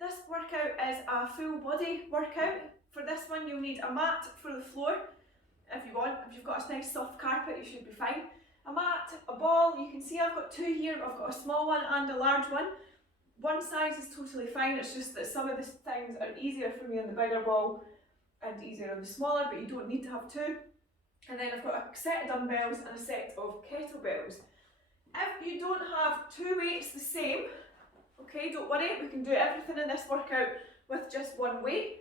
This workout is a full body workout. For this one you'll need a mat for the floor if you want. If you've got a nice soft carpet you should be fine. A mat, a ball, you can see I've got two here, I've got a small one and a large one. One size is totally fine, it's just that some of the things are easier for me on the bigger ball and easier on the smaller, but you don't need to have two. And then I've got a set of dumbbells and a set of kettlebells. If you don't have two weights the same, okay, don't worry, we can do everything in this workout with just one weight,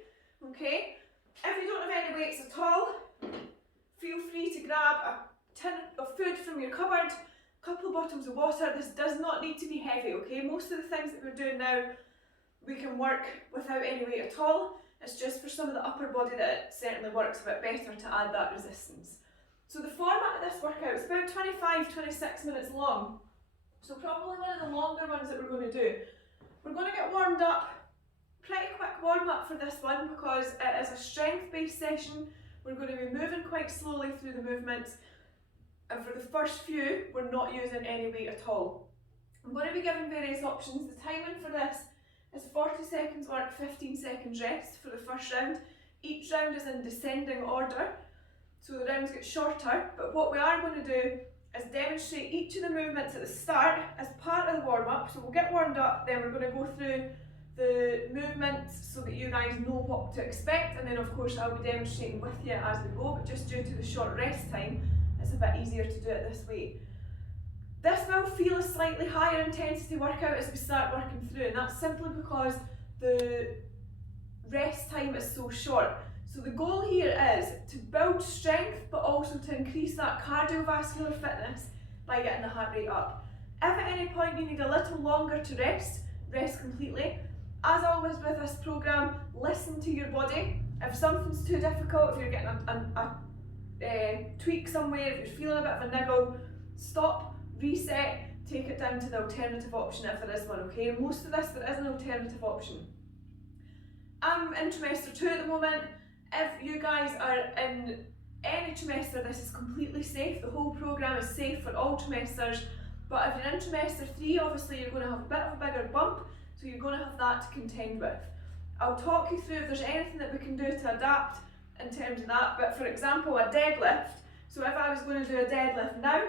okay? If you don't have any weights at all, feel free to grab a tin of food from your cupboard, a couple of bottles of water. This does not need to be heavy, okay? Most of the things that we're doing now, we can work without any weight at all. It's just for some of the upper body that it certainly works a bit better to add that resistance. So the format of this workout is about 25-26 minutes long. So probably one of the longer ones that we're going to do. We're going to get warmed up, pretty quick warm up for this one because it is a strength based session. We're going to be moving quite slowly through the movements, and for the first few we're not using any weight at all. I'm going to be giving various options. The timing for this is 40 seconds work, 15 seconds rest for the first round. Each round is in descending order, so the rounds get shorter, but what we are going to do is demonstrate each of the movements at the start as part of the warm-up. So we'll get warmed up, then we're going to go through the movements so that you guys know what to expect, and then of course I'll be demonstrating with you as we go, but just due to the short rest time it's a bit easier to do it this way. This will feel a slightly higher intensity workout as we start working through, and that's simply because the rest time is so short. So the goal here is to build strength but also to increase that cardiovascular fitness by getting the heart rate up. If at any point you need a little longer to rest, rest completely. As always with this programme, listen to your body. If something's too difficult, if you're getting a tweak somewhere, if you're feeling a bit of a niggle, stop, reset, take it down to the alternative option if there is one, okay? Most of this there is an alternative option. I'm in trimester 2 at the moment. If you guys are in any trimester, this is completely safe. The whole programme is safe for all trimesters, but if you're in trimester 3, obviously you're going to have a bit of a bigger bump, so you're going to have that to contend with. I'll talk you through if there's anything that we can do to adapt in terms of that, but for example a deadlift. So if I was going to do a deadlift now,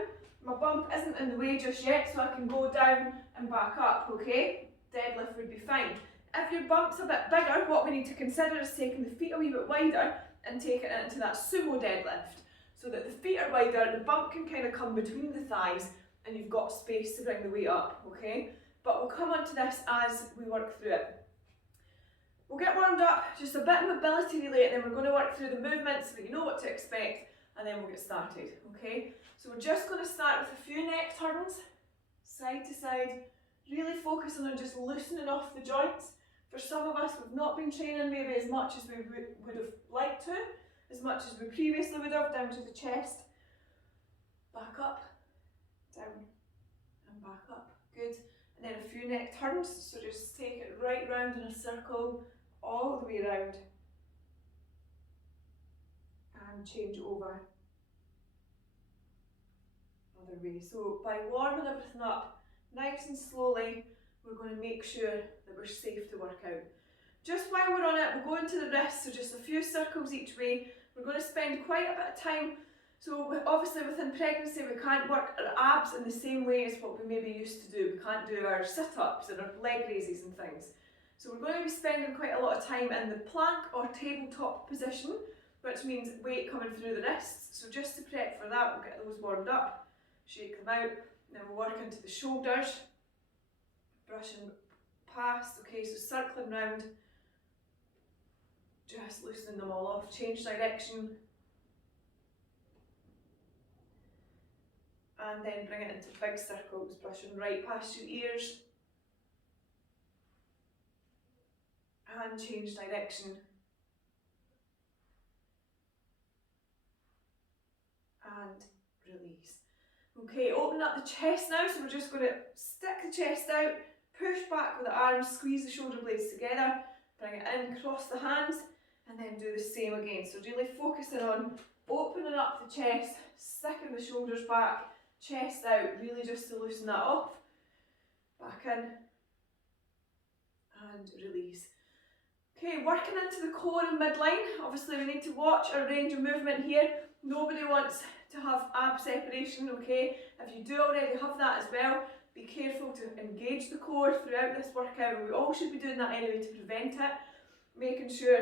my bump isn't in the way just yet, so I can go down and back up, okay? Deadlift would be fine. If your bump's a bit bigger, what we need to consider is taking the feet a wee bit wider and taking it into that sumo deadlift. So that the feet are wider, the bump can kind of come between the thighs and you've got space to bring the weight up, okay? But we'll come on to this as we work through it. We'll get warmed up, just a bit of mobility relay, and then we're going to work through the movements so that you know what to expect, and then we'll get started, okay? So we're just going to start with a few neck turns, side to side, really focusing on just loosening off the joints. For some of us, we've not been training maybe as much as we would have liked to, as much as we previously would have, down to the chest, back up, down, and back up, good. And then a few neck turns, so just take it right round in a circle, all the way around, and change over, other way. So by warming everything up nice and slowly, we're going to make sure that we're safe to work out. Just while we're on it, we'll go into the wrists, so just a few circles each way. We're going to spend quite a bit of time. So obviously within pregnancy we can't work our abs in the same way as what we maybe used to do. We can't do our sit-ups and our leg raises and things. So we're going to be spending quite a lot of time in the plank or tabletop position, which means weight coming through the wrists. So just to prep for that, we'll get those warmed up, shake them out, and then we'll work into the shoulders, brushing past, okay, so circling round, just loosening them all off, change direction, and then bring it into big circles, brushing right past your ears, and change direction, and release. Okay, open up the chest now, so we're just going to stick the chest out, push back with the arms, squeeze the shoulder blades together, bring it in, cross the hands, and then do the same again. So really focusing on opening up the chest, sticking the shoulders back, chest out, really just to loosen that off. Back in, and release. Okay, working into the core and midline. Obviously we need to watch our range of movement here. Nobody wants to have ab separation, okay? If you do already have that as well, be careful to engage the core throughout this workout. We all should be doing that anyway to prevent it. Making sure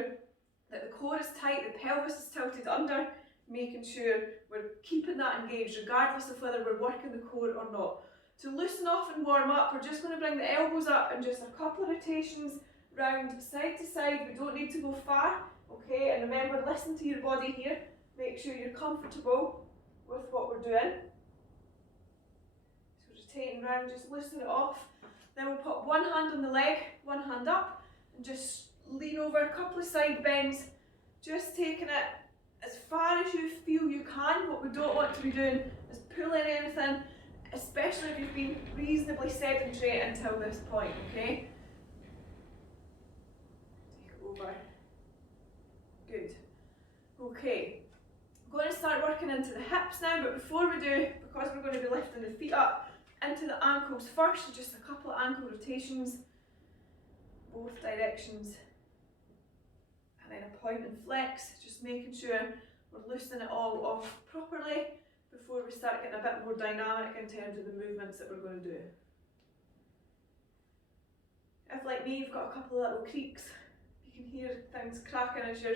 that the core is tight, the pelvis is tilted under, making sure we're keeping that engaged regardless of whether we're working the core or not. To loosen off and warm up, we're just going to bring the elbows up and just a couple of rotations round side to side. We don't need to go far, okay? And remember, listen to your body here. Make sure you're comfortable with what we're doing. So rotating round, just loosen it off. Then we'll put one hand on the leg, one hand up, and just lean over, a couple of side bends, just taking it as far as you feel you can. What we don't want to be doing is pulling anything, especially if you've been reasonably sedentary until this point, okay? Take it over. Good. Okay, I'm going to start working into the hips now, but before we do, because we're going to be lifting the feet up into the ankles first, so just a couple of ankle rotations, both directions. And then a point and flex, just making sure we're loosening it all off properly before we start getting a bit more dynamic in terms of the movements that we're going to do. If, like me, you've got a couple of little creaks, you can hear things cracking as you're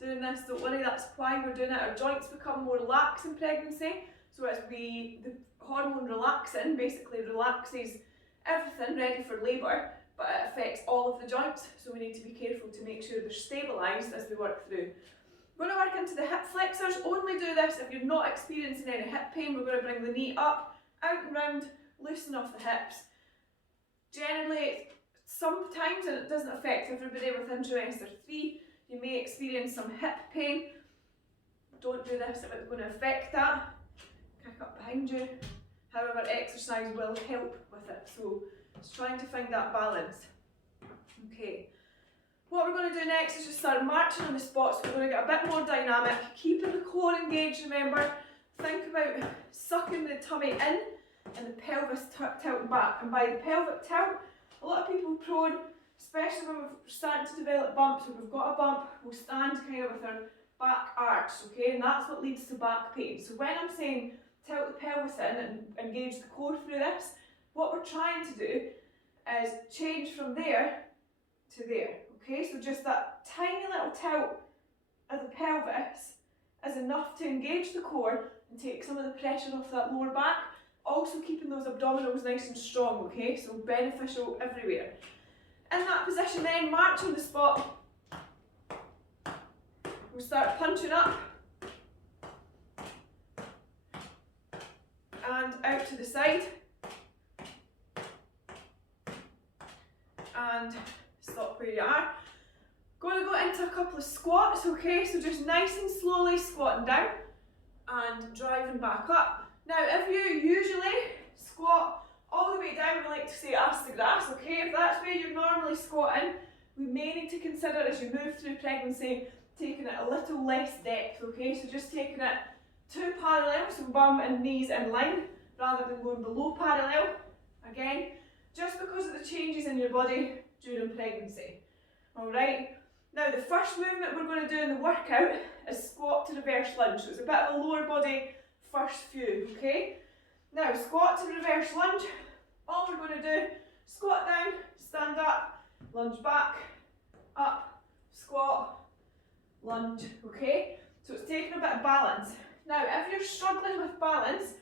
doing this, don't worry, that's why we're doing it. Our joints become more lax in pregnancy, so as the hormone relaxin basically relaxes everything ready for labour, but it affects all of the joints, so we need to be careful to make sure they're stabilised as we work through. We're going to work into the hip flexors. Only do this if you're not experiencing any hip pain. We're going to bring the knee up, out and round, loosen off the hips. Generally, sometimes, and it doesn't affect everybody within trimester 3, you may experience some hip pain. Don't do this if it's going to affect that. Kick up behind you. However, exercise will help with it, so just trying to find that balance. Okay, what we're going to do next is just start marching on the spot, so we're going to get a bit more dynamic, keeping the core engaged. Remember, think about sucking the tummy in and the pelvis tilting back, and by the pelvic tilt, a lot of people prone, especially when we're starting to develop bumps, if we've got a bump, we'll stand kind of with our back arched, okay, and that's what leads to back pain. So when I'm saying tilt the pelvis in and engage the core through this, what we're trying to do is change from there to there, okay? So just that tiny little tilt of the pelvis is enough to engage the core and take some of the pressure off that lower back, also keeping those abdominals nice and strong, okay? So beneficial everywhere. In that position then, march on the spot. We'll start punching up and out to the side. And stop where you are. Going to go into a couple of squats, okay? So just nice and slowly squatting down and driving back up. Now, if you usually squat all the way down, we like to say ass to grass, okay? If that's where you're normally squatting, we may need to consider as you move through pregnancy, taking it a little less depth, okay? So just taking it 2 parallel, so bum and knees in line, rather than going below parallel. Again, just because of the changes in your body during pregnancy. Alright, now the first movement we're going to do in the workout is squat to reverse lunge. So it's a bit of a lower body first few, okay? Now squat to reverse lunge, all we're going to do, squat down, stand up, lunge back, up, squat, lunge, okay? So it's taking a bit of balance. Now if you're struggling with balance,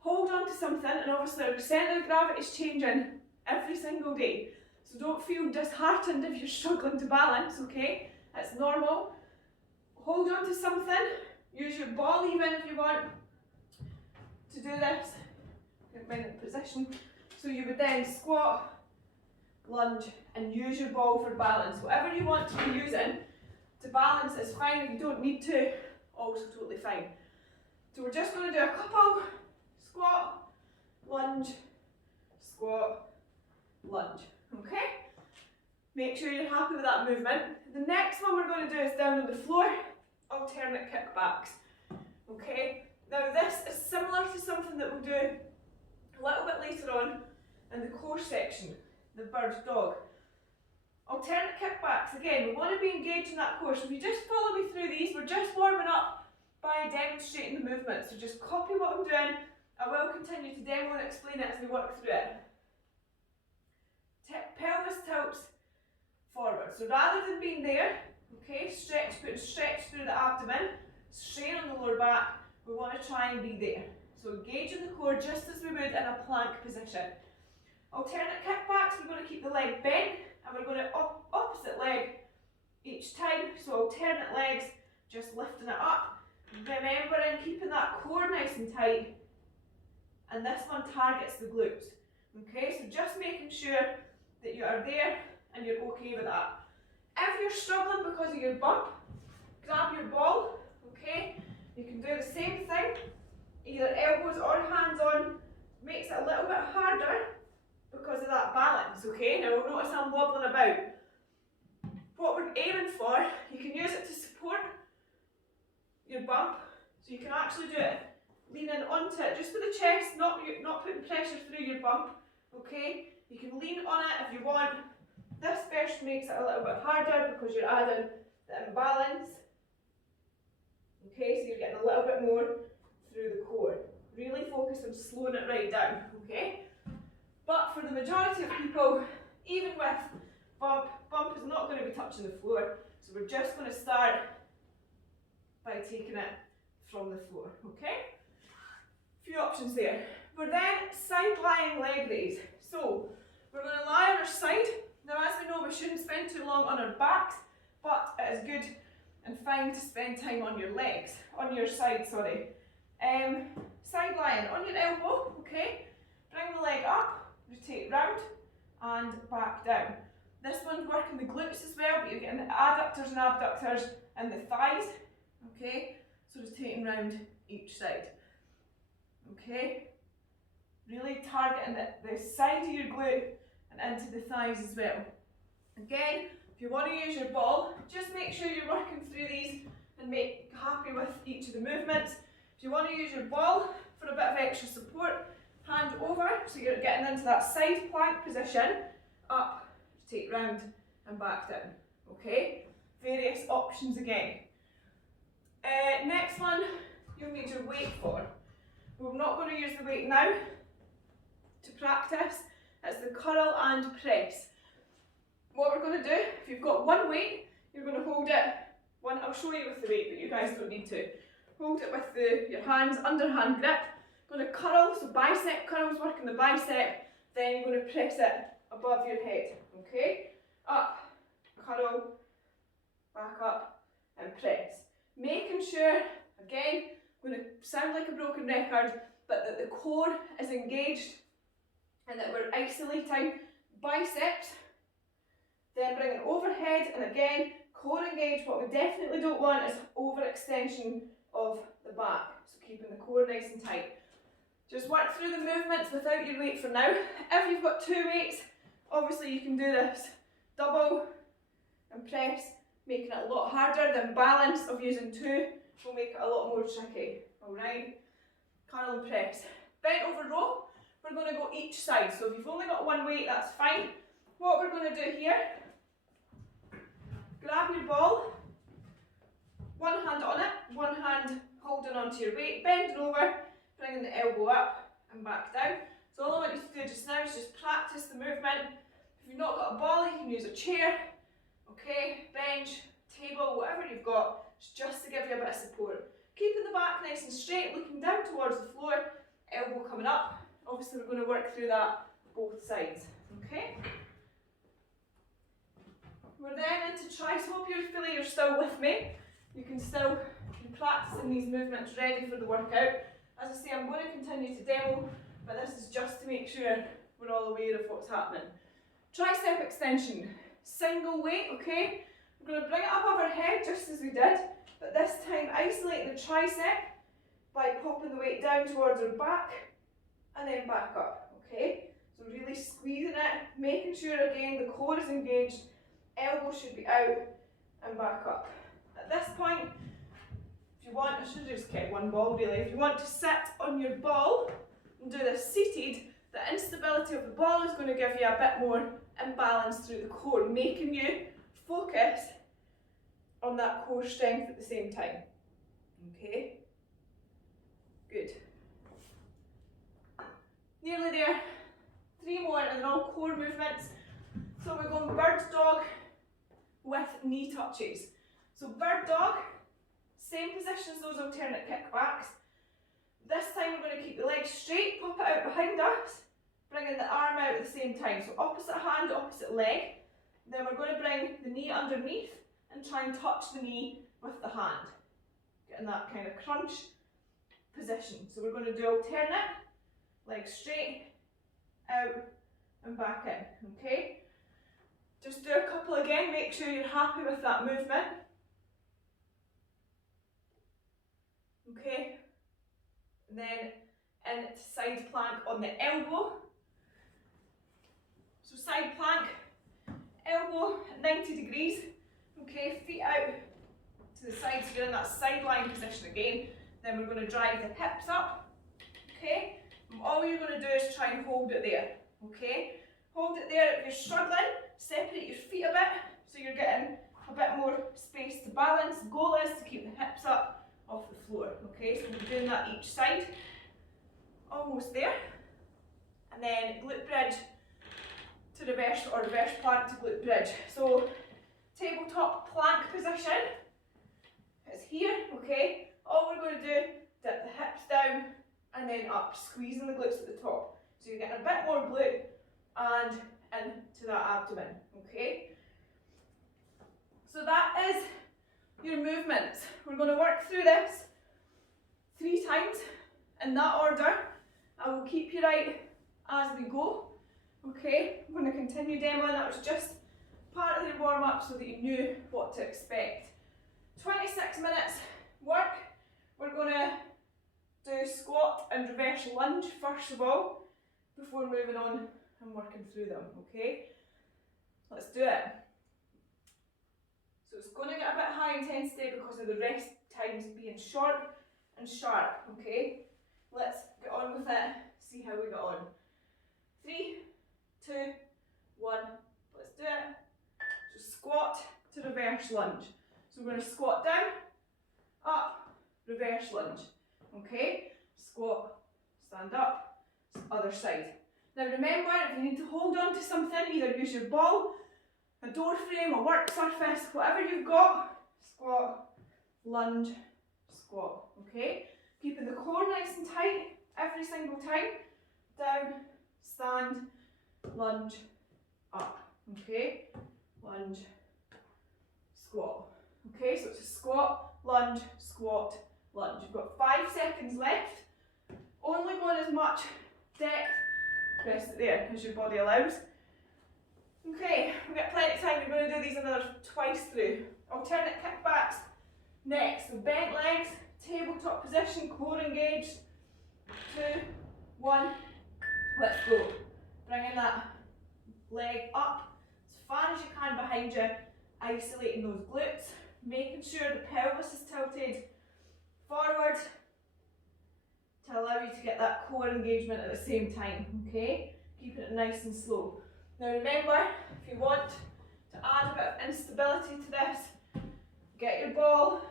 hold on to something, and obviously our centre of gravity is changing every single day. So don't feel disheartened if you're struggling to balance, okay? It's normal. Hold on to something, use your ball even if you want to do this. Get in position. So you would then squat, lunge, and use your ball for balance. Whatever you want to be using to balance is fine. If you don't need to, also totally fine. So we're just going to do a couple. Squat, lunge, squat, lunge, okay? Make sure you're happy with that movement. The next one we're going to do is down on the floor, alternate kickbacks, okay? Now this is similar to something that we'll do a little bit later on in the core section, the bird dog. Alternate kickbacks, again, we want to be engaged in that core. So if you just follow me through these, we're just warming up by demonstrating the movement. So just copy what I'm doing. I will continue to demo and explain it as we work through it. Pelvis tilts forward. So rather than being there, okay, put stretch through the abdomen, strain on the lower back, we want to try and be there. So engaging the core just as we would in a plank position. Alternate kickbacks, we're going to keep the leg bent and we're going to opposite leg each time. So alternate legs, just lifting it up. Remembering keeping that core nice and tight. And this one targets the glutes. Okay, so just making sure that you are there and you're okay with that. If you're struggling because of your bump, grab your ball, okay? You can do the same thing, either elbows or hands on. Makes it a little bit harder because of that balance, okay? Now notice I'm wobbling about. What we're aiming for, you can use it to support your bump, so you can actually do it leaning onto it, just with the chest, not putting pressure through your bump, okay? You can lean on it if you want. This first makes it a little bit harder because you're adding the imbalance. Okay, so you're getting a little bit more through the core. Really focus on slowing it right down, okay? But for the majority of people, even with bump is not going to be touching the floor. So we're just going to start by taking it from the floor, okay? Few options there. We're then side lying leg raise. So we're going to lie on our side. Now, as we know, we shouldn't spend too long on our backs, but it is good and fine to spend time on your legs, on your side, sorry. Side lying on your elbow, okay? Bring the leg up, rotate round and back down. This one's working the glutes as well, but you're getting the adductors and abductors and the thighs, okay? So rotating round each side, okay? Really targeting the side of your glute and into the thighs as well. Again, if you want to use your ball, just make sure you're working through these and make happy with each of the movements. If you want to use your ball for a bit of extra support, hand over, so you're getting into that side plank position, up, rotate round and back down, okay? Various options again. Next one, you'll need your weight for. We're not going to use the weight now to practice. It's the curl and press. What we're going to do, if you've got one weight, you're going to hold it, I'll show you with the weight, but you guys don't need to. Hold it with your hands, underhand grip. Going to curl, so bicep curls, working the bicep, then you're going to press it above your head, okay? Up, curl, back up, and press. Making sure, again, I'm going to sound like a broken record, but that the core is engaged and that we're isolating biceps, then bringing overhead, and again, core engaged. What we definitely don't want is overextension of the back, so keeping the core nice and tight. Just work through the movements without your weight for now. If you've got two weights, obviously you can do this double and press, making it a lot harder. The balance of using two will make it a lot more tricky, alright? Curl and press. Bent over row, we're going to go each side. So if you've only got one weight, that's fine. What we're going to do here, grab your ball, one hand on it, one hand holding onto your weight, bending over, bringing the elbow up and back down. So all I want you to do just now is just practice the movement. If you've not got a ball, you can use a chair, okay, bench, table, whatever you've got, just to give you a bit of support. Keeping the back nice and straight, looking down towards the floor, elbow coming up. Obviously we're going to work through that both sides, okay? We're then into tries. Hope you're still with me. You can still be practicing these movements ready for the workout. As I say, I'm going to continue to demo, but this is just to make sure we're all aware of what's happening. Tricep extension, single weight, okay? We're going to bring it up overhead just as we did, but this time isolating the tricep by popping the weight down towards our back and then back up, okay? So really squeezing it, making sure again the core is engaged, elbow should be out and back up. At this point, if you want, I should have just kept one ball really, if you want to sit on your ball and do this seated, The instability of the ball is going to give you a bit more imbalance through the core, making you focus on that core strength at the same time. Okay? Good. Nearly there. 3 more and they're all core movements. So we're going bird dog with knee touches. So bird dog, same position as those alternate kickbacks. This time we're going to keep the legs straight, pop it out behind us, bringing the arm out at the same time. So opposite hand, opposite leg. Then we're going to bring the knee underneath and try and touch the knee with the hand. Getting that kind of crunch position. So we're going to do alternate, legs straight, out and back in, okay? Just do a couple again, make sure you're happy with that movement. Okay, and then into side plank on the elbow. So side plank, elbow at 90 degrees, okay, feet out to the side, so you're in that side lying position again. Then we're going to drive the hips up, okay, and all you're going to do is try and hold it there, okay. Hold it there. If you're struggling, separate your feet a bit so you're getting a bit more space to balance. The goal is to keep the hips up off the floor, okay, so we're doing that each side. Almost there. And then glute bridge to reverse, or reverse plank to glute bridge. So tabletop plank position is here, okay. All we're going to do, dip the hips down and then up, squeezing the glutes at the top. So you're getting a bit more glute and into that abdomen, okay. So that is your movements. We're going to work through this 3 times in that order. I will keep you right as we go, okay. I'm going to continue demoing. That was just part of the warm-up so that you knew what to expect. 26 minutes work. We're going to do squat and reverse lunge first of all before moving on and working through them, okay. Let's do it. So it's going to get a bit high intensity because of the rest times being short and sharp, okay. Let's get on with it, see how we get on. 3, 2, 1, let's do it. So squat to reverse lunge. So we're going to squat down, up, reverse lunge, okay. Squat, stand up, other side. Now remember, if you need to hold on to something, either use your ball, a door frame, a work surface, whatever you've got, squat, lunge, squat, okay? Keeping the core nice and tight every single time. Down, stand, lunge, up, okay? Lunge, squat, okay? So it's a squat, lunge, squat, lunge. You've got 5 seconds left. Only going as much depth, rest it there, as your body allows. Okay, we've got plenty of time. We're going to do these another twice through. Alternate kickbacks next. So bent legs, tabletop position, core engaged. 2, 1, let's go. Bringing that leg up as far as you can behind you, isolating those glutes, making sure the pelvis is tilted forward to allow you to get that core engagement at the same time, okay? Keeping it nice and slow. Now remember, if you want to add a bit of instability to this, get your ball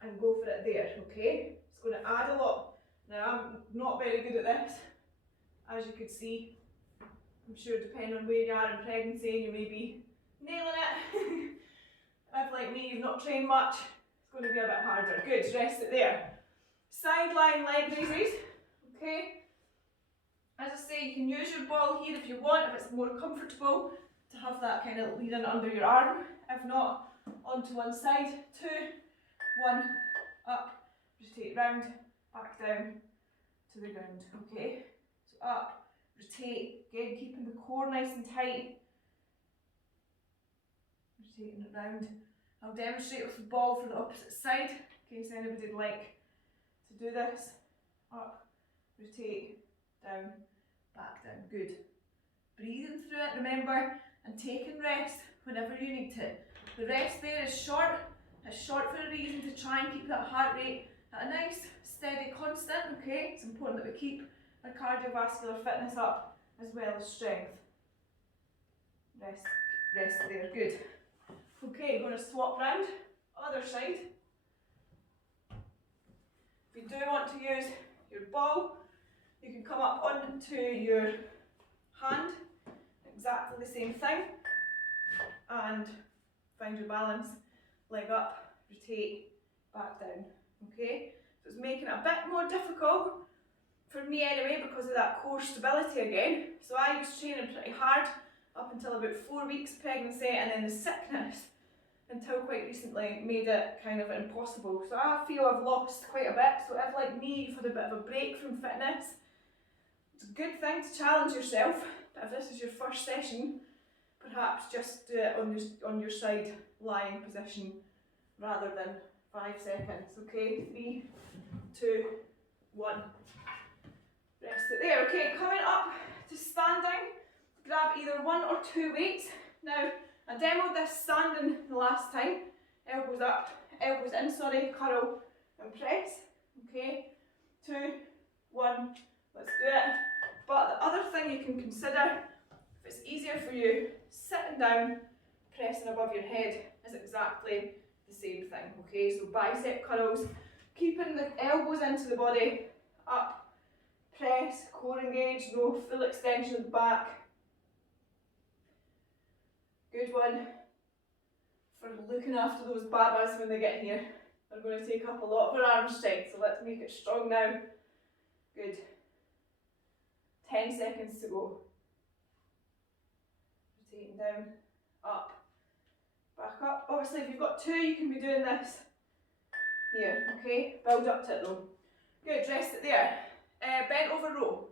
and go for it there, okay? It's going to add a lot. Now I'm not very good at this, as you could see. I'm sure depending on where you are in pregnancy, you may be nailing it. If like me, you've not trained much, it's going to be a bit harder. Good, rest it there. Sideline leg raises, okay? As I say, you can use your ball here if you want, if it's more comfortable to have that kind of leading under your arm. If not, onto one side. 2, 1, up, rotate round, back down to the ground, okay? So up, rotate, again keeping the core nice and tight. Rotating it round. I'll demonstrate with the ball for the opposite side, in case anybody would like to do this. Up, rotate, down, back down. Good. Breathing through it, remember, and taking rest whenever you need to. The rest there is short. It's short for a reason, to try and keep that heart rate at a nice, steady, constant, okay? It's important that we keep the cardiovascular fitness up as well as strength. Rest there, good. Okay, going to swap round, other side. If you do want to use your ball, you can come up onto your hand, exactly the same thing, and find your balance, leg up, rotate, back down, okay? So it's making it a bit more difficult for me anyway because of that core stability again. So I was training pretty hard up until about 4 weeks pregnancy, and then the sickness until quite recently made it kind of impossible. So I feel I've lost quite a bit. So if like me, you've had a bit of a break from fitness, it's a good thing to challenge yourself. But if this is your first session, perhaps just do it on your side lying position rather than 5 seconds. Okay, 3, 2, 1. Rest it there. Okay, coming up to standing. Grab either 1 or 2 weights. Now, I demoed this standing the last time. Elbows up, elbows in, curl and press. Okay, 2, 1, let's do it. But the other thing you can consider, if it's easier for you, sitting down, pressing above your head is exactly the same thing. Okay, so bicep curls, keeping the elbows into the body, up, press, core engaged, no full extension of the back. Good one for looking after those babas when they get here. They're going to take up a lot of our arm strength, so let's make it strong now. Good. 10 seconds to go. Rotating down, up, back up. Obviously, if you've got 2, you can be doing this here, okay? Build up to it though. Good, rest it there. Bent over row.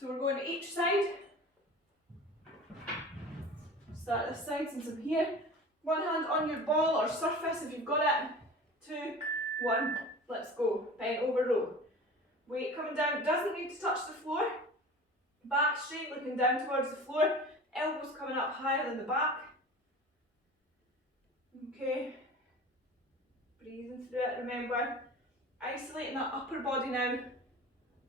So we're going to each side. Start this side since I'm here. One hand on your ball or surface if you've got it. 2, 1, let's go. Bent over row. Weight coming down, doesn't need to touch the floor. Back straight, looking down towards the floor. Elbows coming up higher than the back. Okay. Breathing through it, remember. Isolating that upper body now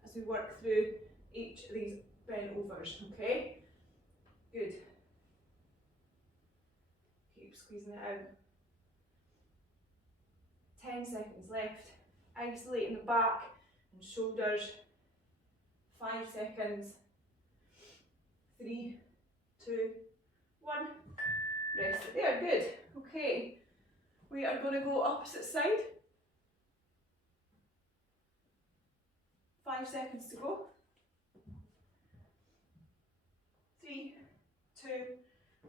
as we work through each of these bent overs, okay? Good. Keep squeezing it out. 10 seconds left. Isolating the back and shoulders. 5 seconds. 3, 2, 1. Rest it there, good. Okay. We are going to go opposite side. 5 seconds to go. 3, 2,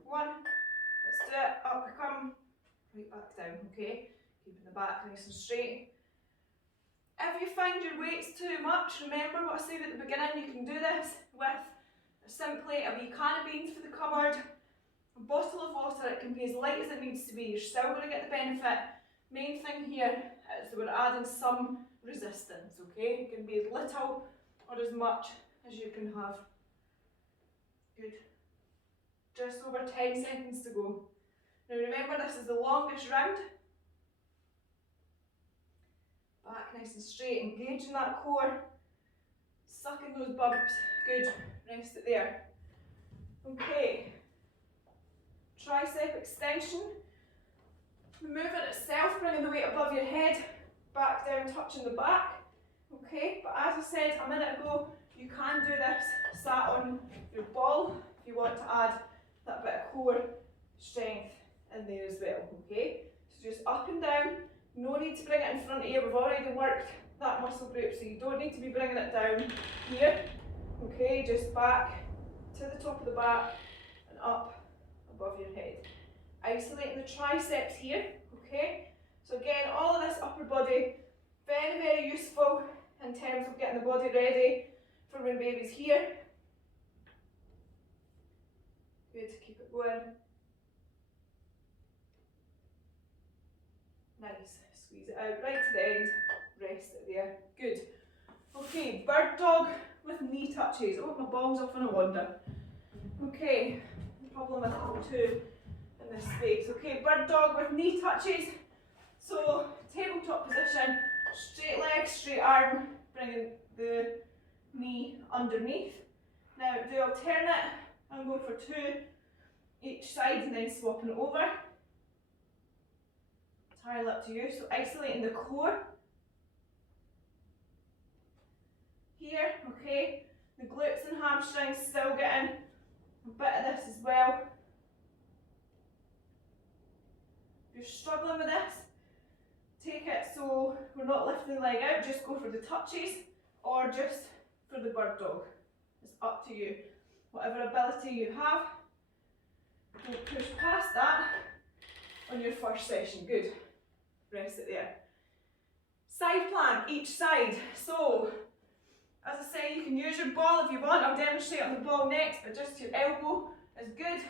1. Let's do it. Up we come. Right back down, okay? Keeping the back nice and straight. If you find your weights too much, remember what I said at the beginning, you can do this with simply a wee can of beans for the cupboard, a bottle of water. It can be as light as it needs to be. You're still going to get the benefit. Main thing here is that we're adding some resistance, okay? It can be as little or as much as you can have. Good. Just over 10 seconds to go. Now remember, this is the longest round. Back nice and straight, engaging that core, sucking those bumps. Good, rest it there. Okay, tricep extension. The movement itself, bringing the weight above your head, back down, touching the back. Okay, but as I said a minute ago, you can do this sat on your ball if you want to add that bit of core strength in there as well. Okay, so just up and down. No need to bring it in front of you. We've already worked that muscle group, so you don't need to be bringing it down here. Okay, just back to the top of the back and up above your head. Isolating the triceps here, okay? So again, all of this upper body, very, very useful in terms of getting the body ready for when baby's here. Good, keep it going. Nice, squeeze it out right to the end, rest it there. Good. Okay, bird dog with knee touches. Oh, my ball's off on a wander. Okay, problem with 2 in this space. Okay, bird dog with knee touches. So, tabletop position, straight leg, straight arm, bringing the knee underneath. Now do alternate. I'm going for 2 each side and then swapping it over. Entirely up to you. So isolating the core. Here, okay. The glutes and hamstrings still getting a bit of this as well. If you're struggling with this, take it so we're not lifting the leg out, just go for the touches or just for the bird dog. It's up to you. Whatever ability you have, don't push past that on your first session. Good. Rest it there. Side plank, each side. So, as I say, you can use your ball if you want. I'll demonstrate on the ball next, but just your elbow is good.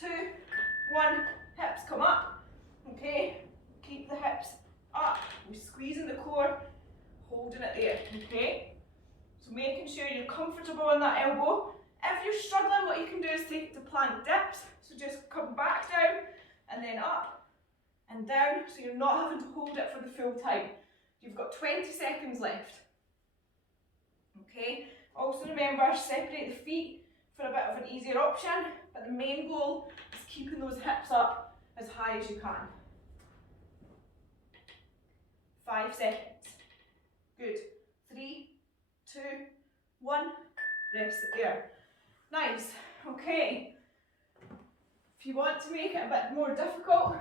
2, 1, hips come up. Okay, keep the hips up. We're squeezing the core, holding it there. Okay, so making sure you're comfortable in that elbow. If you're struggling, what you can do is take it to plank dips. So just come back down and then up and down. So you're not having to hold it for the full time. You've got 20 seconds left. Okay, also remember, separate the feet for a bit of an easier option, but the main goal is keeping those hips up as high as you can. 5 seconds. Good. 3, 2, 1. Rest it there. Nice. Okay. If you want to make it a bit more difficult,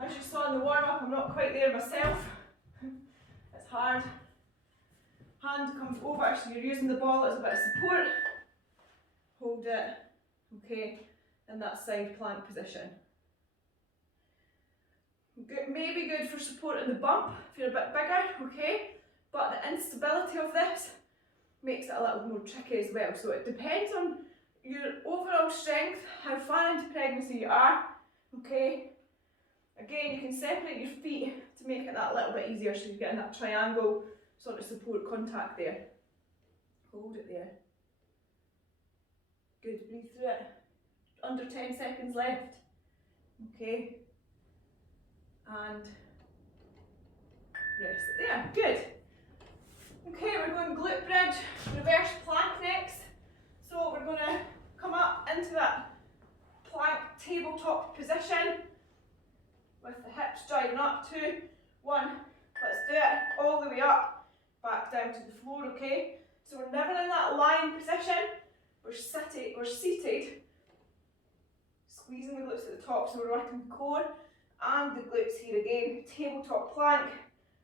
as you saw in the warm-up, I'm not quite there myself. It's hard. Hand comes over, so you're using the ball as a bit of support. Hold it, okay, in that side plank position. Good, maybe good for supporting the bump if you're a bit bigger, okay, but the instability of this makes it a little more tricky as well. So it depends on your overall strength, how far into pregnancy you are, okay. Again, you can separate your feet to make it that little bit easier, so you're getting that triangle sort of support contact there. Hold it there. Good, breathe through it. Under 10 seconds left. Okay. And rest it there. Good. Okay, we're going glute bridge, reverse plank next. So we're going to come up into that plank tabletop position with the hips driving up. 2, 1. Let's do it all the way up. Back down to the floor, okay? So we're never in that lying position. We're seated, squeezing the glutes at the top, so we're working the core and the glutes here again. Tabletop plank,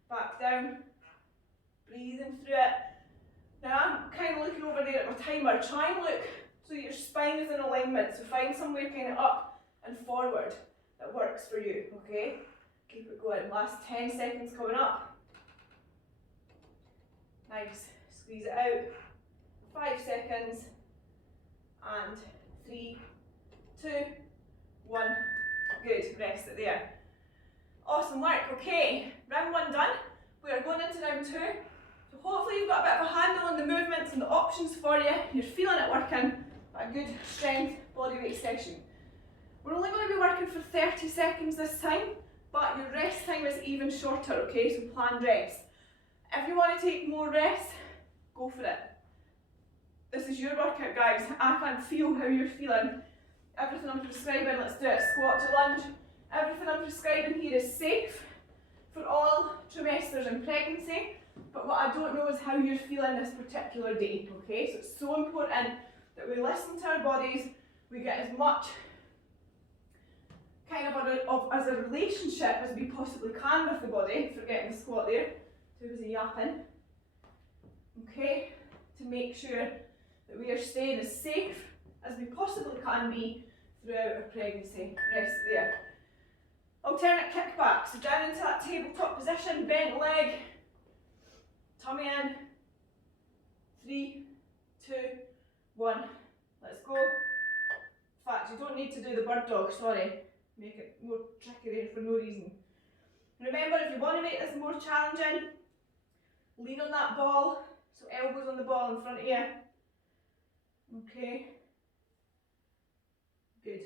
back down, breathing through it. Now I'm kind of looking over there at my timer. Try and look so your spine is in alignment, so find somewhere kind of up and forward that works for you, okay? Keep it going. Last 10 seconds coming up. Nice. Squeeze it out. 5 seconds. And 3, 2, 1. Good. Rest it there. Awesome work. Okay. Round 1 done. We are going into round 2. So hopefully you've got a bit of a handle on the movements and the options for you. You're feeling it working. A good strength bodyweight session. We're only going to be working for 30 seconds this time, but your rest time is even shorter, okay? So planned rest. If you want to take more rest, go for it. This is your workout, guys. I can feel how you're feeling. Everything I'm prescribing, let's do it. Squat to lunge. Everything I'm prescribing here is safe for all trimesters in pregnancy, but what I don't know is how you're feeling this particular day, okay? So it's so important that we listen to our bodies, we get as much kind of as a relationship as we possibly can with the body. Forgetting the squat there. Too busy yapping. Okay, to make sure that we are staying as safe as we possibly can be throughout our pregnancy. Rest there. Alternate kickback. So down into that tabletop position, bent leg, tummy in. 3, 2, 1. Let's go. In fact, you don't need to do the bird dog, sorry. Make it more tricky there for no reason. Remember, if you want to make this more challenging, lean on that ball, so elbows on the ball in front of you. Okay. Good.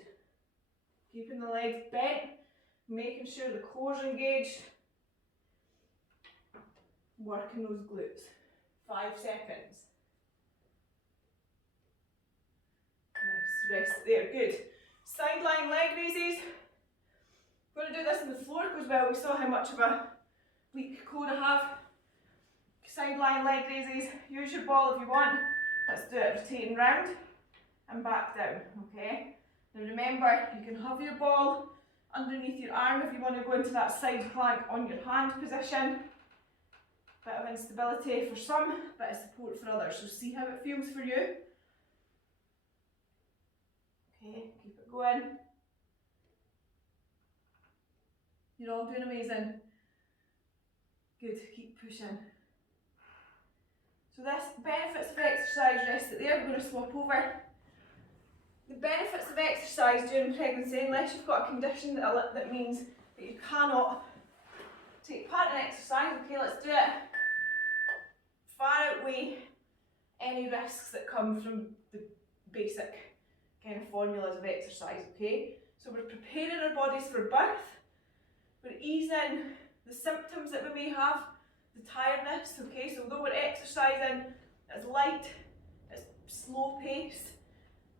Keeping the legs bent, making sure the core's engaged. Working those glutes. 5 seconds. rest it there, good. Side lying leg raises. I'm going to do this on the floor because, well, we saw how much of a weak core I have. Side lying leg raises, use your ball if you want. Let's do it, rotating round and back down, okay? Now remember, you can have your ball underneath your arm if you want to go into that side plank on your hand position. Bit of instability for some, bit of support for others. So see how it feels for you. Okay, keep it going. You're all doing amazing. Good, keep pushing. So this benefits of exercise, rest it there, we're going to swap over. The benefits of exercise during pregnancy, unless you've got a condition that means that you cannot take part in exercise, okay, let's do it, far outweigh any risks that come from the basic kind of formulas of exercise, okay? So we're preparing our bodies for birth, we're easing the symptoms that we may have, the tiredness, okay? So although we're exercising, it's light, it's slow pace,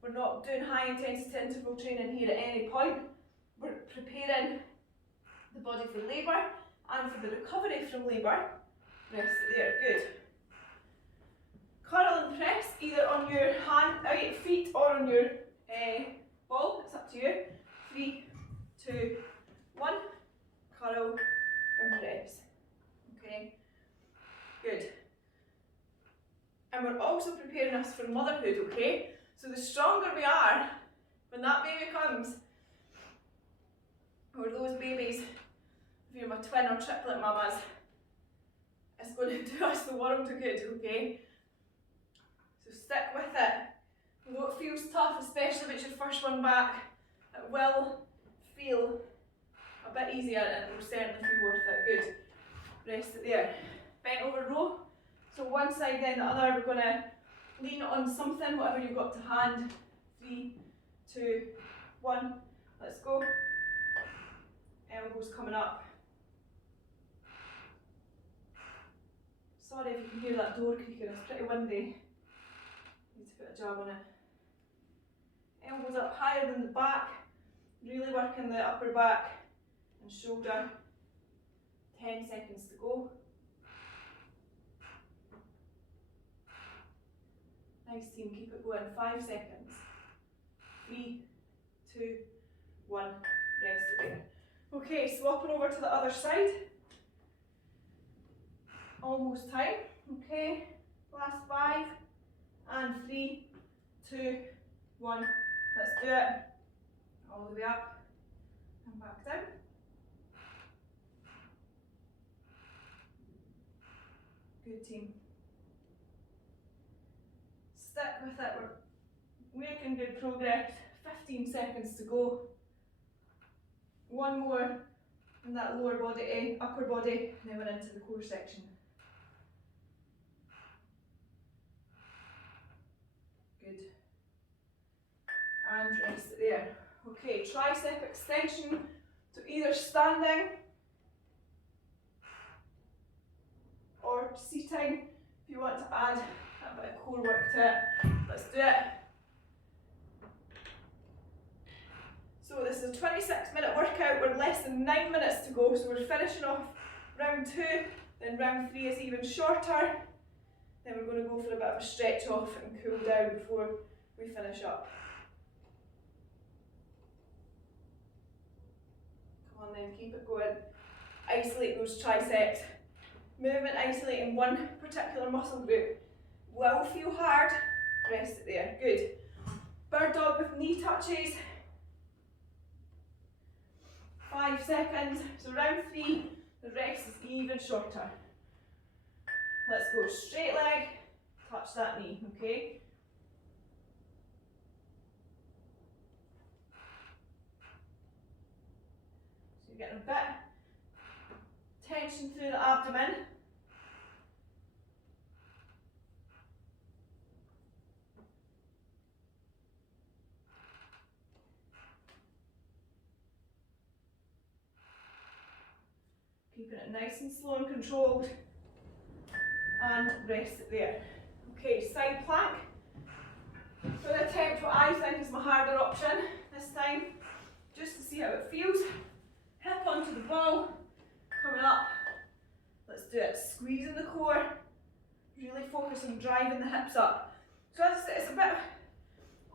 we're not doing high intensity interval training here at any point. We're preparing the body for labour and for the recovery from labour. Rest it there, good. Curl and press either on your feet or on your ball, it's up to you. 3, 2, 1, curl and press. Okay, good. And we're also preparing us for motherhood, okay? So the stronger we are, when that baby comes, or those babies, if you're my twin or triplet mamas, it's going to do us the world of good, okay? So stick with it. Although it feels tough, especially if it's your first one back, it will feel a bit easier and it will certainly feel worth it. Good. Rest it there. Bent over row. So one side then the other, we're going to lean on something, whatever you've got to hand. 3, 2, 1, let's go. Elbows coming up. Sorry if you can hear that door creaking, it's pretty windy. Need to put a jab on it. Elbows up higher than the back, really working the upper back and shoulder. 10 seconds to go. Nice team, keep it going. 5 seconds. 3, 2, 1, rest it there. Okay, swapping over to the other side. Almost time. Okay, last 5, and 3, 2, 1. Let's do it. All the way up and back down. Good team. Stick with it, we're making good progress. 15 seconds to go. One more in that lower body, upper body, and then we're into the core section. Good. And rest it there. Okay, tricep extension, so either standing or seating if you want to add a bit of core work to it. Let's do it. So this is a 26-minute workout, we're less than 9 minutes to go, so we're finishing off round 2, then round 3 is even shorter, then we're going to go for a bit of a stretch off and cool down before we finish up. Come on then, keep it going. Isolate those triceps. Movement isolating one particular muscle group will feel hard, rest it there, good. Bird dog with knee touches. 5 seconds, so round 3, the rest is even shorter. Let's go straight leg, touch that knee, okay? So you're getting a bit of tension through the abdomen. Keeping it nice and slow and controlled, and rest it there. Okay, side plank. We're going to attempt attempt what I think is my harder option this time, just to see how it feels. Hip onto the ball, coming up. Let's do it. Squeezing the core, really focus on driving the hips up. So as I said, it's a bit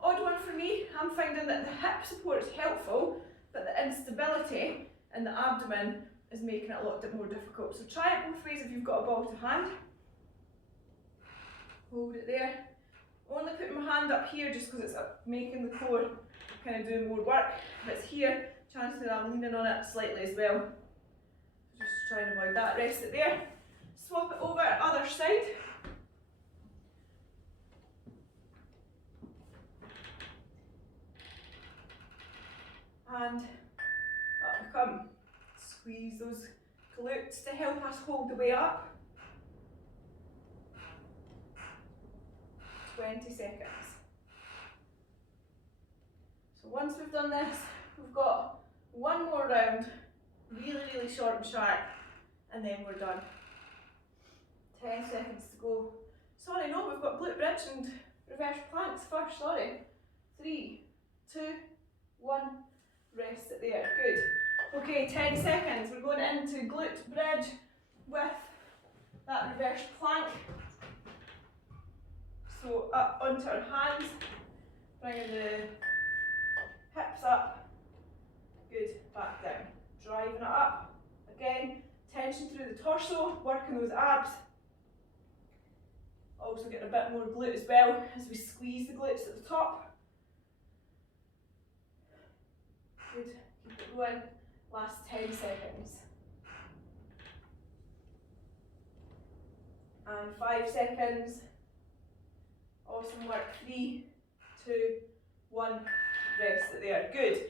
odd one for me. I'm finding that the hip support is helpful, but the instability in the abdomen is making it a lot more difficult. So try it both ways if you've got a ball to hand. Hold it there. Only putting my hand up here just because it's making the core kind of do more work. If it's here, chances that I'm leaning on it slightly as well. Just try and avoid that. Rest it there. Swap it over, other side. And up we come. Squeeze those glutes to help us hold the way up. 20 seconds. So once we've done this, we've got one more round, really short and sharp, and then we're done. 10 seconds to go. Sorry, no, we've got glute bridge and reverse planks first, sorry. 3, 2, 1, rest it there, good. Okay, 10 seconds, we're going into glute bridge with that reverse plank. So up onto our hands, bringing the hips up, good, back down. Driving it up, again, tension through the torso, working those abs. Also getting a bit more glute as well as we squeeze the glutes at the top. Good, keep it going, last 10 seconds. And 5 seconds. Awesome work, 3, 2, 1, rest it there, good.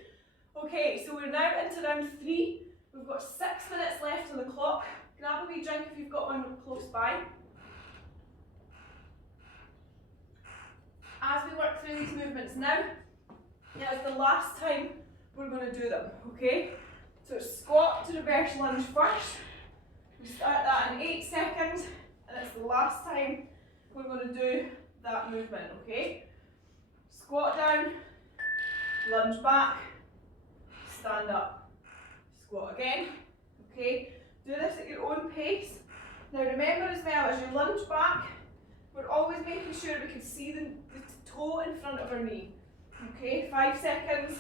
Okay, so we're now into round 3. We've got 6 minutes left on the clock. Grab a wee drink if you've got one close by. As we work through these movements now is the last time we're going to do them, okay? So it's squat to reverse lunge first. We start that in 8 seconds, and it's the last time we're going to do that movement, okay? Squat down, lunge back, stand up, squat again, okay? Do this at your own pace. Now remember as well, as you lunge back, we're always making sure we can see the toe in front of our knee, okay? 5 seconds,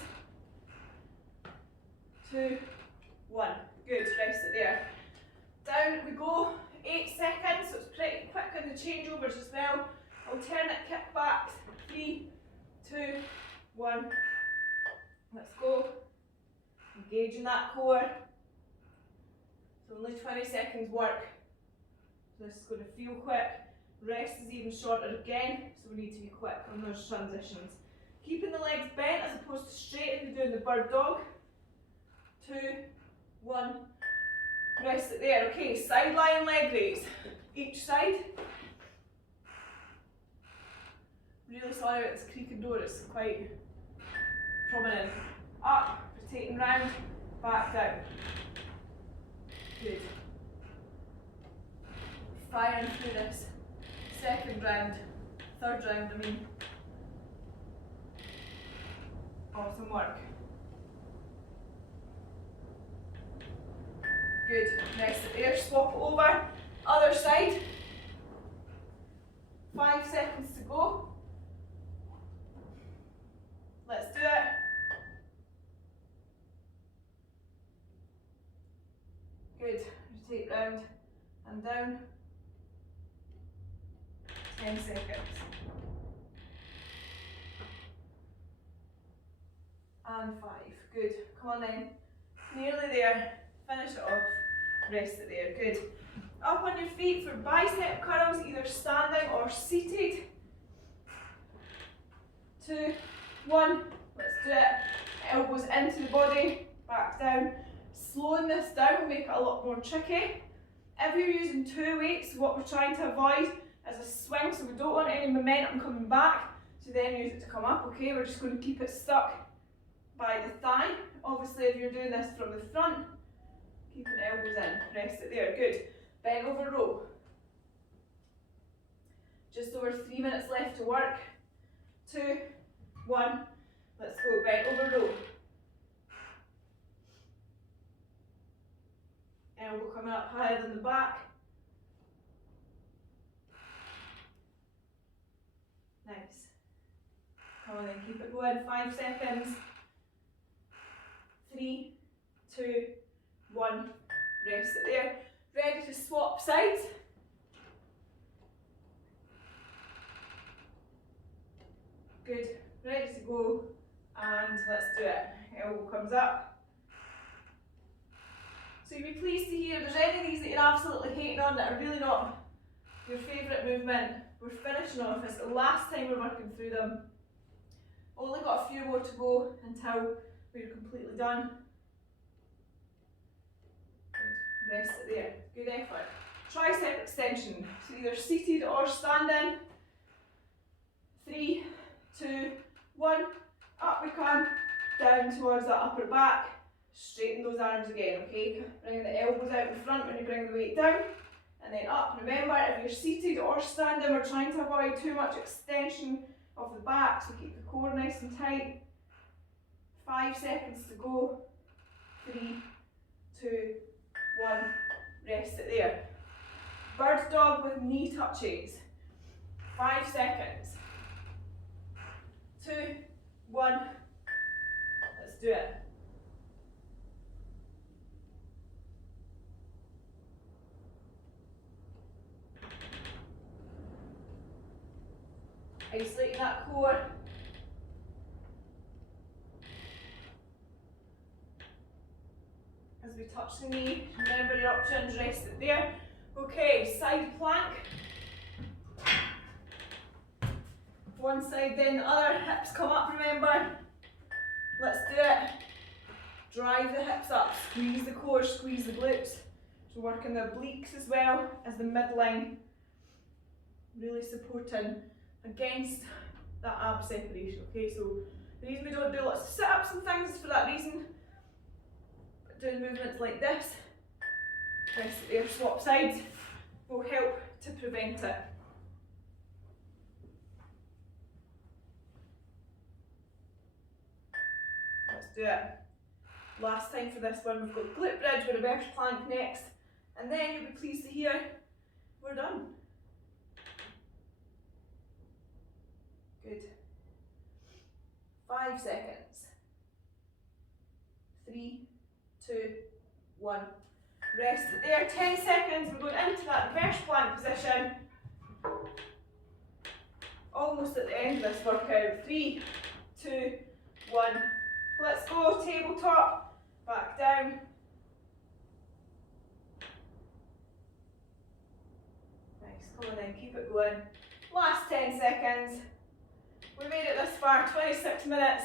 2, 1, good, rest it there. Down we go, 8 seconds, so it's pretty quick on the changeovers as well. Alternate kickbacks, 3, 2, 1, let's go. Engaging that core. So only 20 seconds work. So this is going to feel quick. Rest is even shorter again, so we need to be quick on those transitions. Keeping the legs bent as opposed to straight if you're doing the bird dog. 2, 1, rest it there. Okay, side lying leg raise. Each side. Really sorry about this creaking door, it's quite prominent. Up, rotating round, back down. Good. Firing through this. Second round, third round, I mean. Awesome work. Good, rest it there, swap it over. Other side. 5 seconds to go. Let's do it. Good, rotate round and down. 10 seconds. And 5, good. Come on then, nearly there. Finish it off, rest it there, good. Up on your feet for bicep curls, either standing or seated. 2, 1, let's do it. Elbows into the body, back down. Slowing this down will make it a lot more tricky. If you're using 2 weights, what we're trying to avoid is a swing, so we don't want any momentum coming back, so then use it to come up, okay? We're just going to keep it stuck by the thigh. Obviously, if you're doing this from the front, keeping elbows in, rest it there, good. Bend over row. Just over 3 minutes left to work. 2, 1. Let's go, bend over row. Elbow coming up higher than the back. Nice. Come on then, keep it going, 5 seconds. 3, 2, 1, rest it there. Ready to swap sides. Good, ready to go, and let's do it. Elbow comes up. So you'll be pleased to hear if there's any of these that you're absolutely hating on that are really not your favourite movement. We're finishing off. It's the last time we're working through them. Only got a few more to go until we're completely done. Good. Rest it there. Good effort. Tricep extension. So either seated or standing. 3, 2, 1. Up we come. Down towards that upper back. Straighten those arms again, okay? Bring the elbows out in front when you bring the weight down. And then up. Remember, if you're seated or standing, we're trying to avoid too much extension of the back, so keep the core nice and tight. 5 seconds to go. 3, 2, 1. Rest it there. Bird dog with knee touches. 5 seconds. 2, 1. Let's do it. Isolating that core. As we touch the knee, remember your options, rest it there. Okay, side plank. One side, then the other. Hips come up, remember. Let's do it. Drive the hips up, squeeze the core, squeeze the glutes. So working the obliques as well as the midline. Really supporting against that ab separation, okay? So the reason we don't do lots of sit-ups and things is for that reason. But doing movements like this, rest it there, swap sides, will help to prevent it. Let's do it. Last time for this one, we've got glute bridge with reverse plank next, and then you'll be pleased to hear we're done. Good. 5 seconds. 3, 2, 1. Rest it there. 10 seconds. We're going into that reverse plank position. Almost at the end of this workout. 3, 2, 1. Let's go. Tabletop. Back down. Nice. Come on then. Keep it going. Last 10 seconds. We made it this far, 26 minutes.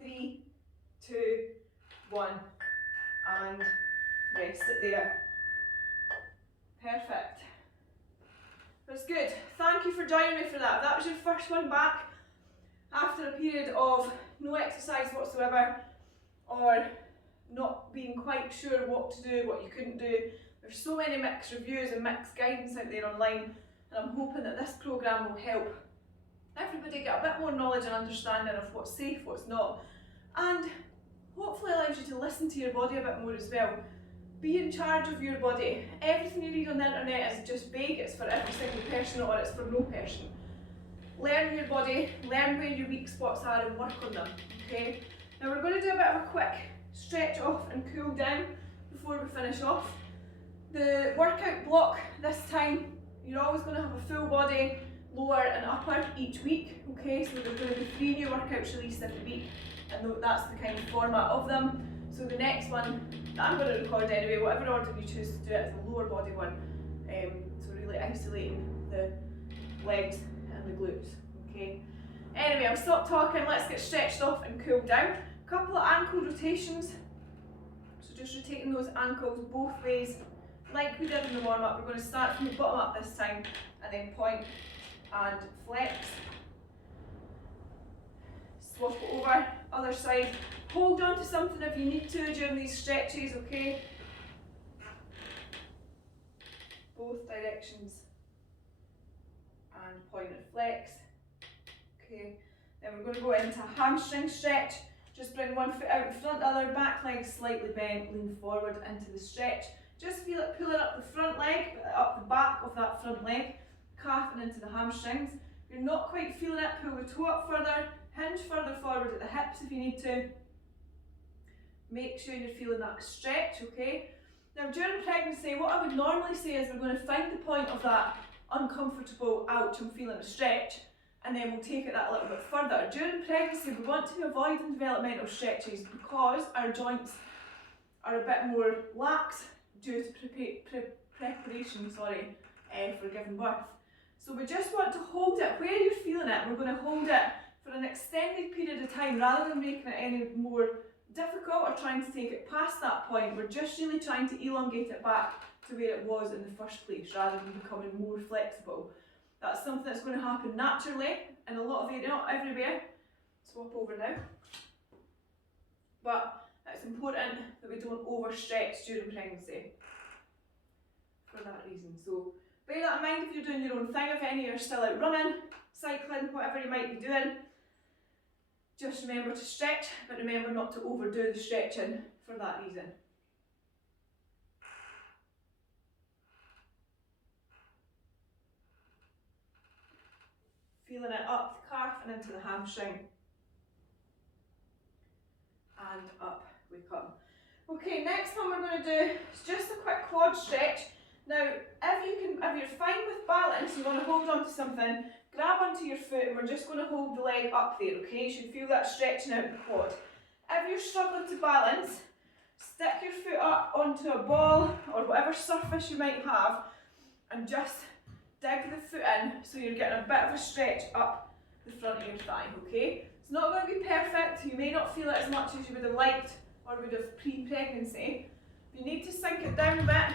3, 2, 1, and rest it there. Perfect. That's good. Thank you for joining me for that. That was your first one back after a period of no exercise whatsoever, or not being quite sure what to do, what you couldn't do. There's so many mixed reviews and mixed guidance out there online. And I'm hoping that this programme will help everybody get a bit more knowledge and understanding of what's safe, what's not, and hopefully allows you to listen to your body a bit more as well. Be in charge of your body. Everything you read on the internet is just vague, it's for every single person or it's for no person. Learn your body, learn where your weak spots are and work on them, okay? Now we're going to do a bit of a quick stretch off and cool down before we finish off. The workout block this time, you're always going to have a full body, lower and upper each week, okay? So there's going to be 3 new workouts released every week, and that's the kind of format of them. So the next one that I'm going to record anyway, whatever order you choose to do it, is a lower body one. So really isolating the legs and the glutes, okay? Anyway, I'll stop talking, let's get stretched off and cooled down. A couple of ankle rotations. So just rotating those ankles both ways. Like we did in the warm-up, we're going to start from the bottom up this time and then point and flex. Swap it over, other side. Hold on to something if you need to during these stretches, okay? Both directions. And point and flex. Okay, then we're going to go into a hamstring stretch. Just bring one foot out in front, the other, back leg slightly bent, lean forward into the stretch. Just feel it pulling up the front leg, up the back of that front leg, calf and into the hamstrings. If you're not quite feeling it, pull the toe up further, hinge further forward at the hips if you need to. Make sure you're feeling that stretch, okay? Now during pregnancy, what I would normally say is we're going to find the point of that uncomfortable, ouch, I'm feeling a stretch, and then we'll take it that little bit further. During pregnancy, we want to be avoiding developmental stretches because our joints are a bit more lax due to preparation for giving birth. So we just want to hold it where you're feeling it. We're going to hold it for an extended period of time rather than making it any more difficult or trying to take it past that point. We're just really trying to elongate it back to where it was in the first place rather than becoming more flexible. That's something that's going to happen naturally in a lot of areas, not everywhere. Swap over now. But it's important that we don't overstretch during pregnancy for that reason. So bear that in mind if you're doing your own thing. If any of you are still out running, cycling, whatever you might be doing, just remember to stretch, but remember not to overdo the stretching for that reason. Feeling it up the calf and into the hamstring. And up we come. Okay, next one we're going to do is just a quick quad stretch. Now, if you're fine with balance, you want to hold on to something, grab onto your foot and we're just going to hold the leg up there, okay? You should feel that stretching out the quad. If you're struggling to balance, stick your foot up onto a ball or whatever surface you might have and just dig the foot in so you're getting a bit of a stretch up the front of your thigh, okay? It's not going to be perfect, you may not feel it as much as you would have liked or would have pre-pregnancy. If you need to sink it down a bit,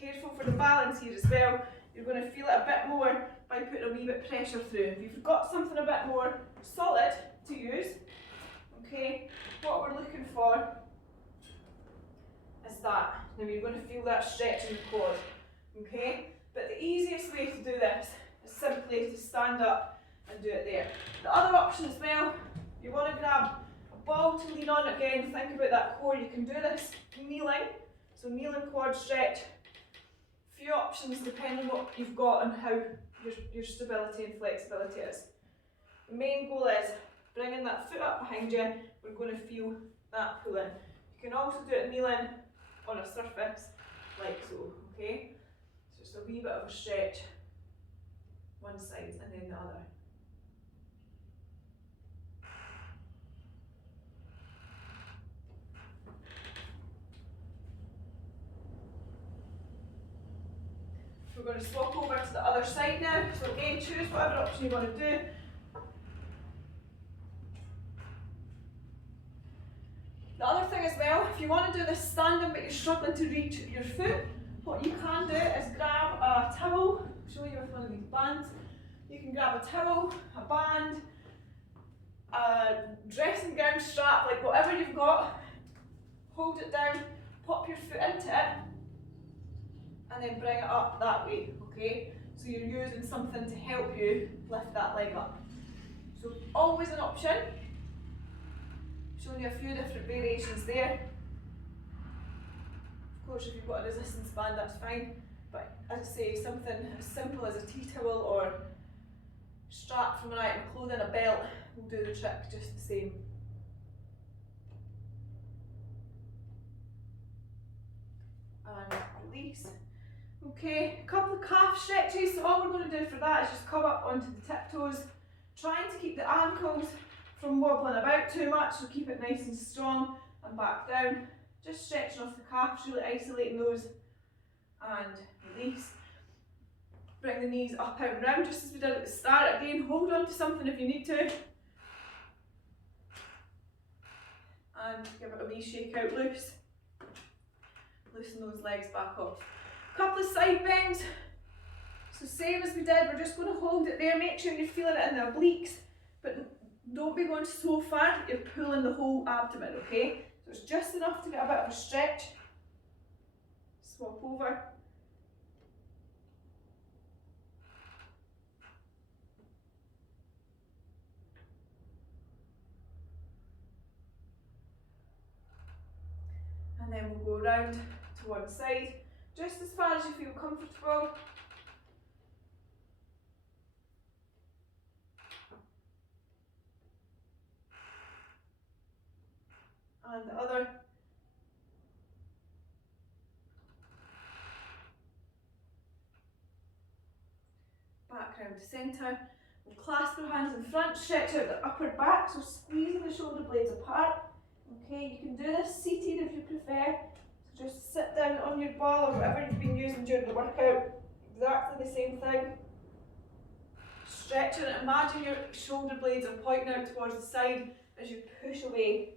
careful for the balance here as well, you're going to feel it a bit more by putting a wee bit of pressure through. If you've got something a bit more solid to use, okay, what we're looking for is that. Now you're going to feel that stretch in the quad, okay? But the easiest way to do this is simply to stand up and do it there. The other option as well, you want to grab a ball to lean on again, think about that core, you can do this kneeling, so kneeling quad stretch. Few options depending on what you've got and how your stability and flexibility is. The main goal is bringing that foot up behind you, we're going to feel that pull in. You can also do it kneeling on a surface like so, okay? So just a wee bit of a stretch, one side and then the other. We're going to swap over to the other side now, so again choose whatever option you want to do. The other thing as well, if you want to do this standing but you're struggling to reach your foot, what you can do is grab a towel. I'll show you with one of these bands. You can grab a towel, a band, a dressing gown strap, like whatever you've got, hold it down, pop your foot into it, and then bring it up that way, okay? So you're using something to help you lift that leg up. So always an option. Showing you a few different variations there. Of course, if you've got a resistance band, that's fine. But as I say, something as simple as a tea towel or strap from an item of clothing, a belt, will do the trick just the same. And release. Okay, a couple of calf stretches. So all we're going to do for that is just come up onto the tiptoes, trying to keep the ankles from wobbling about too much, so keep it nice and strong and back down. Just stretching off the calves, really isolating those and release. Bring the knees up, out and round just as we did at the start. Again, hold on to something if you need to. And give it a wee shake out loose. Loosen those legs back off. Couple of side bends. So same as we did, we're just going to hold it there. Make sure you're feeling it in the obliques, but don't be going so far that you're pulling the whole abdomen, okay? So it's just enough to get a bit of a stretch. Swap over. and then we'll go round to one side, just as far as you feel comfortable. And the other. Back round to centre. We'll clasp our hands in front, stretch out the upper back, so squeezing the shoulder blades apart. Okay, you can do this seated if you prefer. So just sit down on your ball or whatever you've been using during the workout. Exactly the same thing. Stretching it, imagine your shoulder blades are pointing out towards the side as you push away.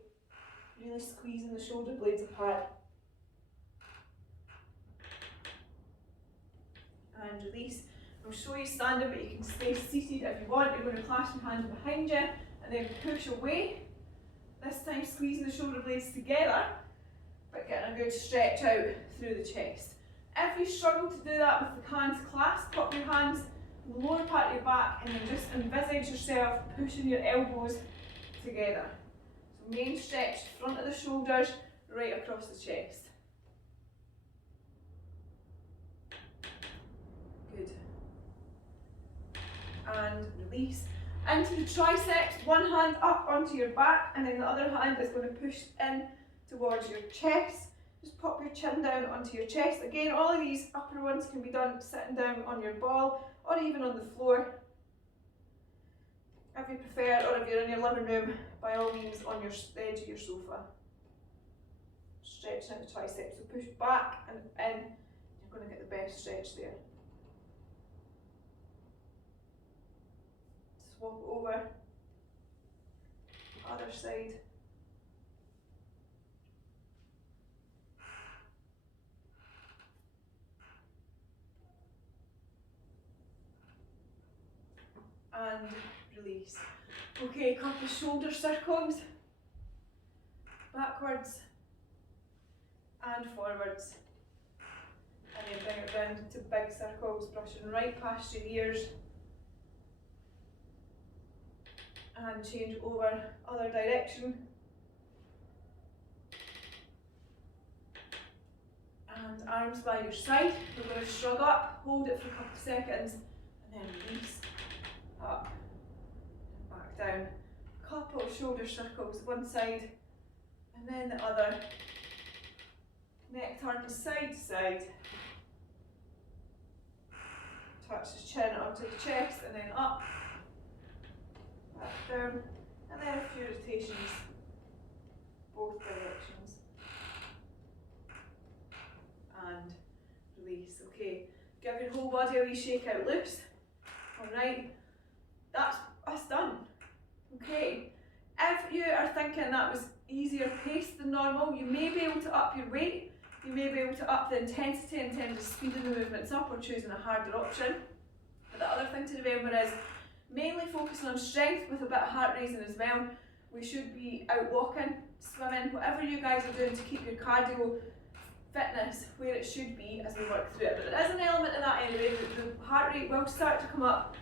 Really squeezing the shoulder blades apart. And release. I'll show you standing, but you can stay seated if you want. You're going to clasp your hands behind you and then push away. This time squeezing the shoulder blades together, but getting a good stretch out through the chest. If you struggle to do that with the hands clasped, pop your hands in the lower part of your back and then just envisage yourself pushing your elbows together. So main stretch, front of the shoulders, right across the chest. Good. And release. Into the triceps, one hand up onto your back and then the other hand is going to push in towards your chest. Just pop your chin down onto your chest. Again, all of these upper ones can be done sitting down on your ball or even on the floor if you prefer, or if you're in your living room, by all means on your edge of your sofa. Stretching out the triceps, so push back and in, you're going to get the best stretch there. Swap over, other side. And release. Okay, a couple of shoulder circles, backwards and forwards. And then bring it round to big circles, brushing right past your ears. And change over other direction. And arms by your side. We're going to shrug up, hold it for a couple of seconds, and then release. Up, back down. Couple of shoulder circles, one side, and then the other. Neck turns side to side. Touch the chin onto the chest, and then up. Back down, and then a few rotations, both directions, and release. Okay, give your whole body a wee shake out loose. Alright, that's us done. Okay, if you are thinking that was easier paced than normal, you may be able to up your weight, you may be able to up the intensity in terms of speeding the movements up or choosing a harder option. But the other thing to remember is mainly focusing on strength with a bit of heart raising as well. We should be out walking, swimming, whatever you guys are doing to keep your cardio fitness where it should be as we work through it. But there is an element of that anyway, the heart rate will start to come up.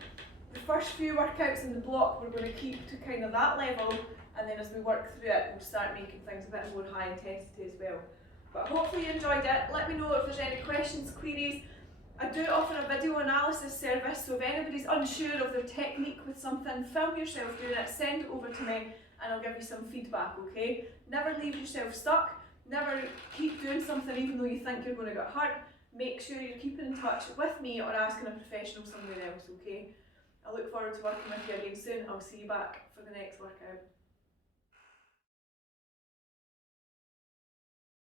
The first few workouts in the block we're going to keep to kind of that level, and then as we work through it we'll start making things a bit more high intensity as well. But hopefully you enjoyed it. Let me know if there's any questions, queries. I do offer a video analysis service, so if anybody's unsure of their technique with something, film yourself doing it, send it over to me and I'll give you some feedback, okay? Never leave yourself stuck, never keep doing something even though you think you're going to get hurt. Make sure you're keeping in touch with me or asking a professional somewhere else, okay? I look forward to working with you again soon. I'll see you back for the next workout.